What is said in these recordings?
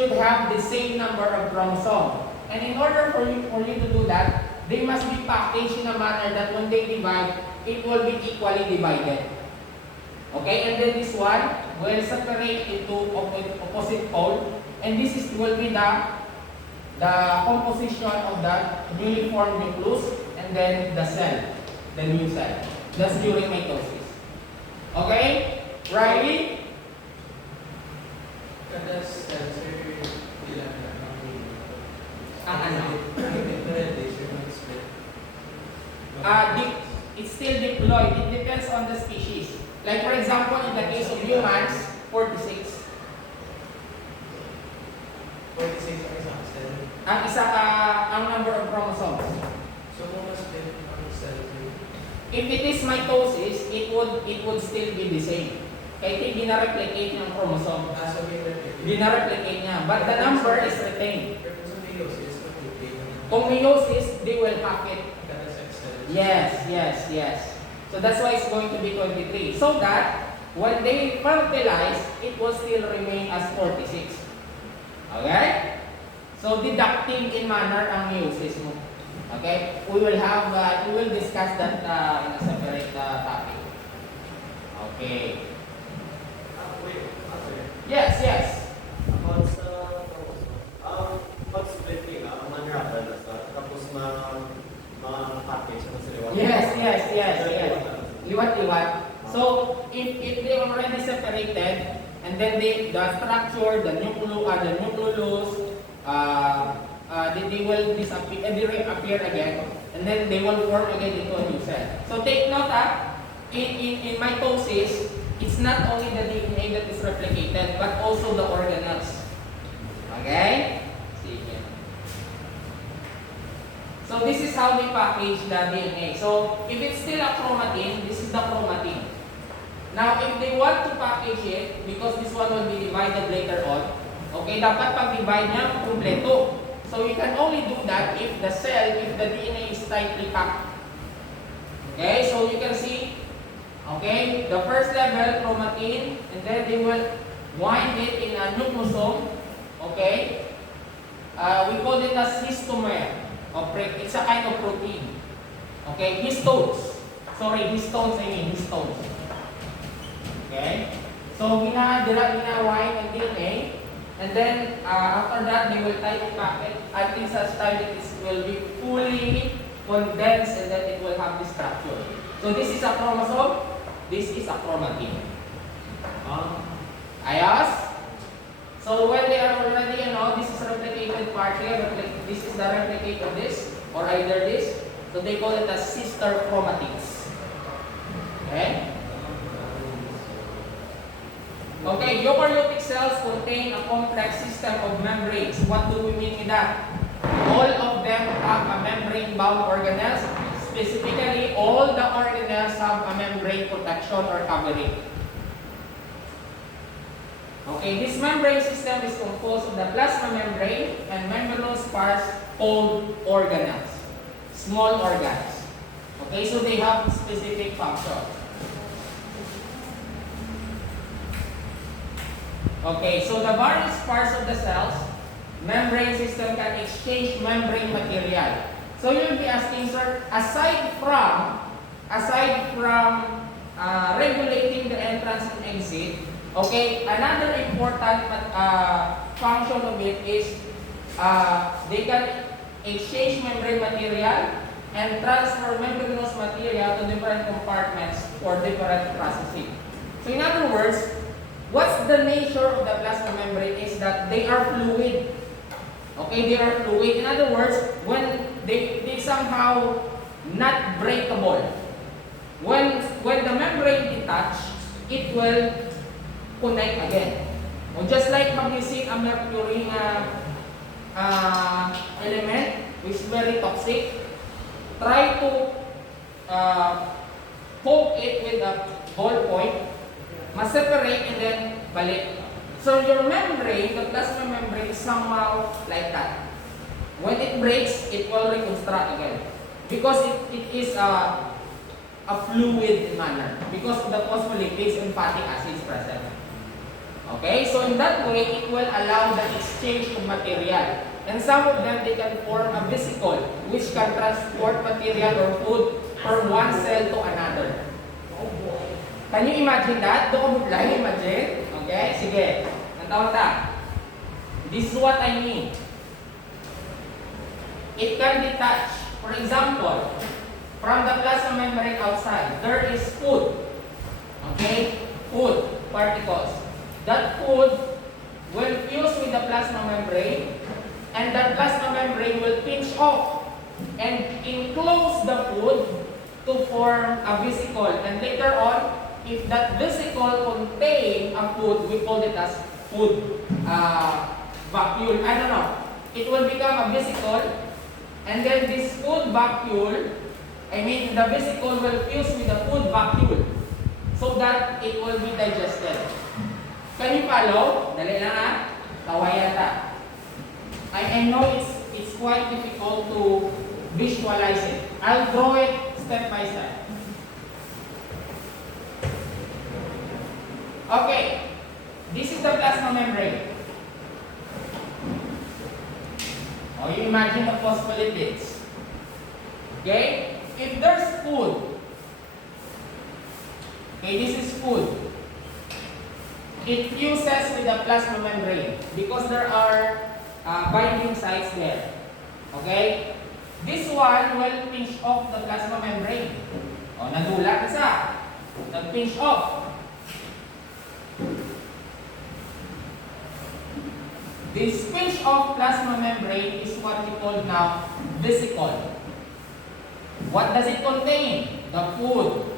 should have the same number of chromosomes. And in order for you to do that, they must be packaged in a manner that when they divide, it will be equally divided. Okay, and then this one will separate into opposite pole, and this will be the composition of the newly formed nucleus, and then the cell, the new cell. That's during mitosis. Okay, Riley? Kada sensor ilan na Ang ano? ang It's still diploid. It depends on the species. Like for example, in the case of humans, 46. 46 ang isang cell. Ang number of chromosomes. So kung mas split ang cell, If it is mitosis, it would still be the same. Kaya hindi na-replicate niya ang chromosome. so may Hindi na-replicate niya. But the number is retained. Pero sa meiosis, mag-update naman. Kung meiosis, they will hack it. Kada cell. Yes. So that's why it's going to be 23. So that when they fertilize, it will still remain as 46. Okay? So deducting in manner ang meiosis mo. Okay? We will discuss that in a separate topic. Okay. Wait, Yes. about sa pag-splitting, manrapal na sa, tapos package na sila. Yes. Liwat-liwat. So if they already separated, and then the structure, the nucleus, they will disappear, they will appear again, and then they will form again into a new cell. So take note in mitosis, it's not only the DNA that is replicated, but also the organelles. Okay? Sige. So this is how they package the DNA. So if it's still a chromatin, this is the chromatin. Now if they want to package it, because this one will be divided later on, okay, dapat pag-divide niya kumpleto. So you can only do that if the DNA is tightly packed. Okay, so you can see, okay, the first level, chromatin, and then they will wind it in a nucleosome. Okay, we call it as histomer. It's a kind of protein. Okay, histones. Histones. Okay, so gina-wind ang DNA. And then, after that, they will tightly pack it until such time that it will be fully condensed and then it will have this structure. So this is a chromosome, this is a chromatin. Ayos? So when they are already, this is replicated part here, this is the replicate of this, or either this. So they call it as sister chromatids. Okay? Okay, eukaryotic cells contain a complex system of membranes. What do we mean by that? All of them have a membrane-bound organelles. Specifically, all the organelles have a membrane protection or covering. Okay, this membrane system is composed of the plasma membrane and membranous parts called organelles, small organs. Okay, so they have specific function. Okay, so the various parts of the cells, membrane system can exchange membrane material. So you'll be asking, sir, aside from regulating the entrance and exit, okay, another important function of it is they can exchange membrane material and transfer membranous material to different compartments for different processing. So in other words, what's the nature of the plasma membrane is that they are fluid. Okay, they are fluid. In other words, when they somehow not breakable. When the membrane detach, it will connect again. Or just like have you seen a mercury element which is very toxic, try to poke it with a ballpoint, ma-separate and then balik. So your membrane, the plasma membrane is somehow like that. When it breaks, it will reconstruct again. Because it is a fluid manner. Because of the phospholipids and fatty acids present. Okay, so in that way, it will allow the exchange of material. And some of them, they can form a vesicle, which can transport material or food from one cell to another. Can you imagine that? Doon mo lang imagine? Okay, sige. Nantawa ta. This is what I mean. It can detach. For example, from the plasma membrane outside, there is food. Okay? Food particles. That food will fuse with the plasma membrane, and that plasma membrane will pinch off and enclose the food to form a vesicle. And later on, if that vesicle contain a food, we call it as food vacuole. I don't know. It will become a vesicle, and then this food vacuole, the vesicle will fuse with the food vacuole so that it will be digested. Can you follow? Dali lang ha. Tawayan ta. I know it's quite difficult to visualize it. I'll draw it step by step. Okay. This is the plasma membrane. You imagine the phospholipids. Okay? If there's food, this is food. It fuses with the plasma membrane because there are binding sites there. Okay? This one will pinch off the plasma membrane. Nadula isa. Nag-pinch off. This pinch off plasma membrane is what we call now vesicle. What does it contain? The food.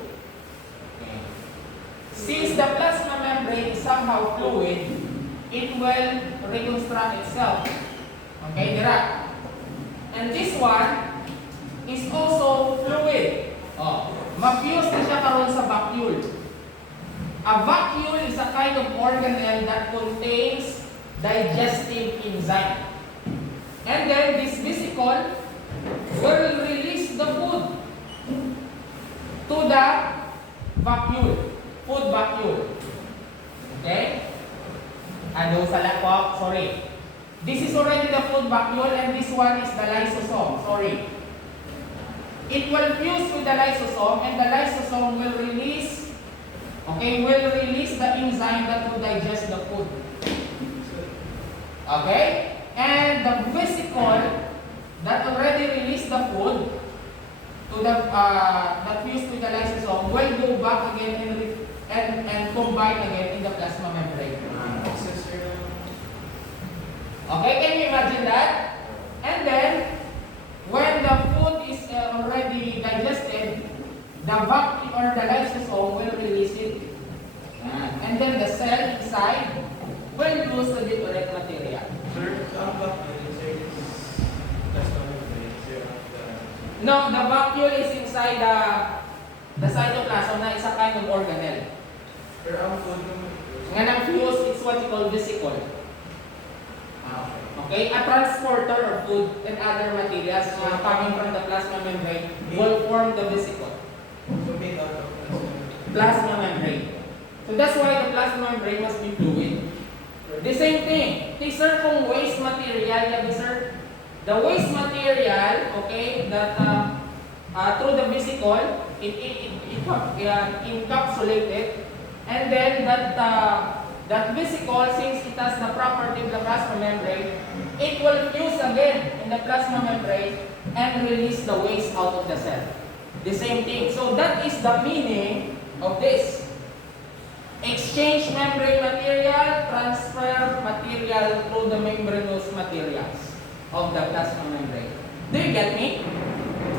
Since the plasma membrane is somehow fluid, it will reconstruct itself. Okay, dira. And this one is also fluid. Ma-fuse na siya karon sa vacuole. A vacuole is a kind of organelle that contains digestive enzyme. And then this vesicle will release the food to the vacuole. Food vacuole. Okay? Sorry. This is already the food vacuole, and this one is the lysosome. Sorry. It will fuse with the lysosome, and the lysosome will release the enzyme that will digest the food. Okay? And the vesicle that already released the food to the that fused with the lysosome will go back again and combine again in the plasma membrane. Okay, can you imagine that? And then, when the food is already digested, the vacuole or the lysosome will release it. And then the cell inside will lose the different material. Sir, ang vacuole, sir, is plasma membrane, sir, No, the vacuole is inside the cytoplasm na is a kind of organelle. Pero ang food naman, Nga ng fuse, it's what you call vesicle. Okay, a transporter of food and other materials coming from the plasma membrane will form the vesicle. So made out of Plasma membrane. So that's why the plasma membrane must be fluid. The same thing. Sir, kung waste material, sir, the waste material, okay, that through the vesicle, it encapsulated, and then that vesicle, since it has the property of the plasma membrane, it will fuse again in the plasma membrane and release the waste out of the cell. The same thing. So that is the meaning of this. Exchange membrane material, transfer material through the membranous materials of the plasma membrane. Do you get me?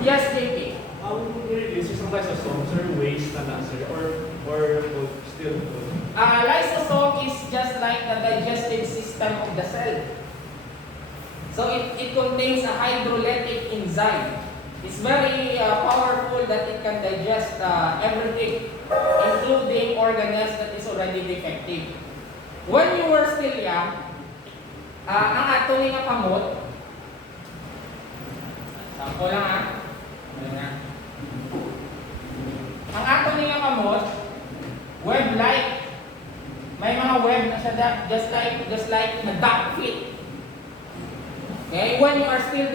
Yes, JP. How would you release some lysosomes or waste na lang, sir? Or still food? Lysosome is just like the digestive system of the cell. So it contains a hydrolytic enzyme. It's very powerful that it can digest everything, including organelles that is already defective. When you were still young, ang ato nga kamot, sampo lang ha. Ang ato nga kamot, web-like. May mga naka-web na siya, just like a duck feet. Okay, when you are still developing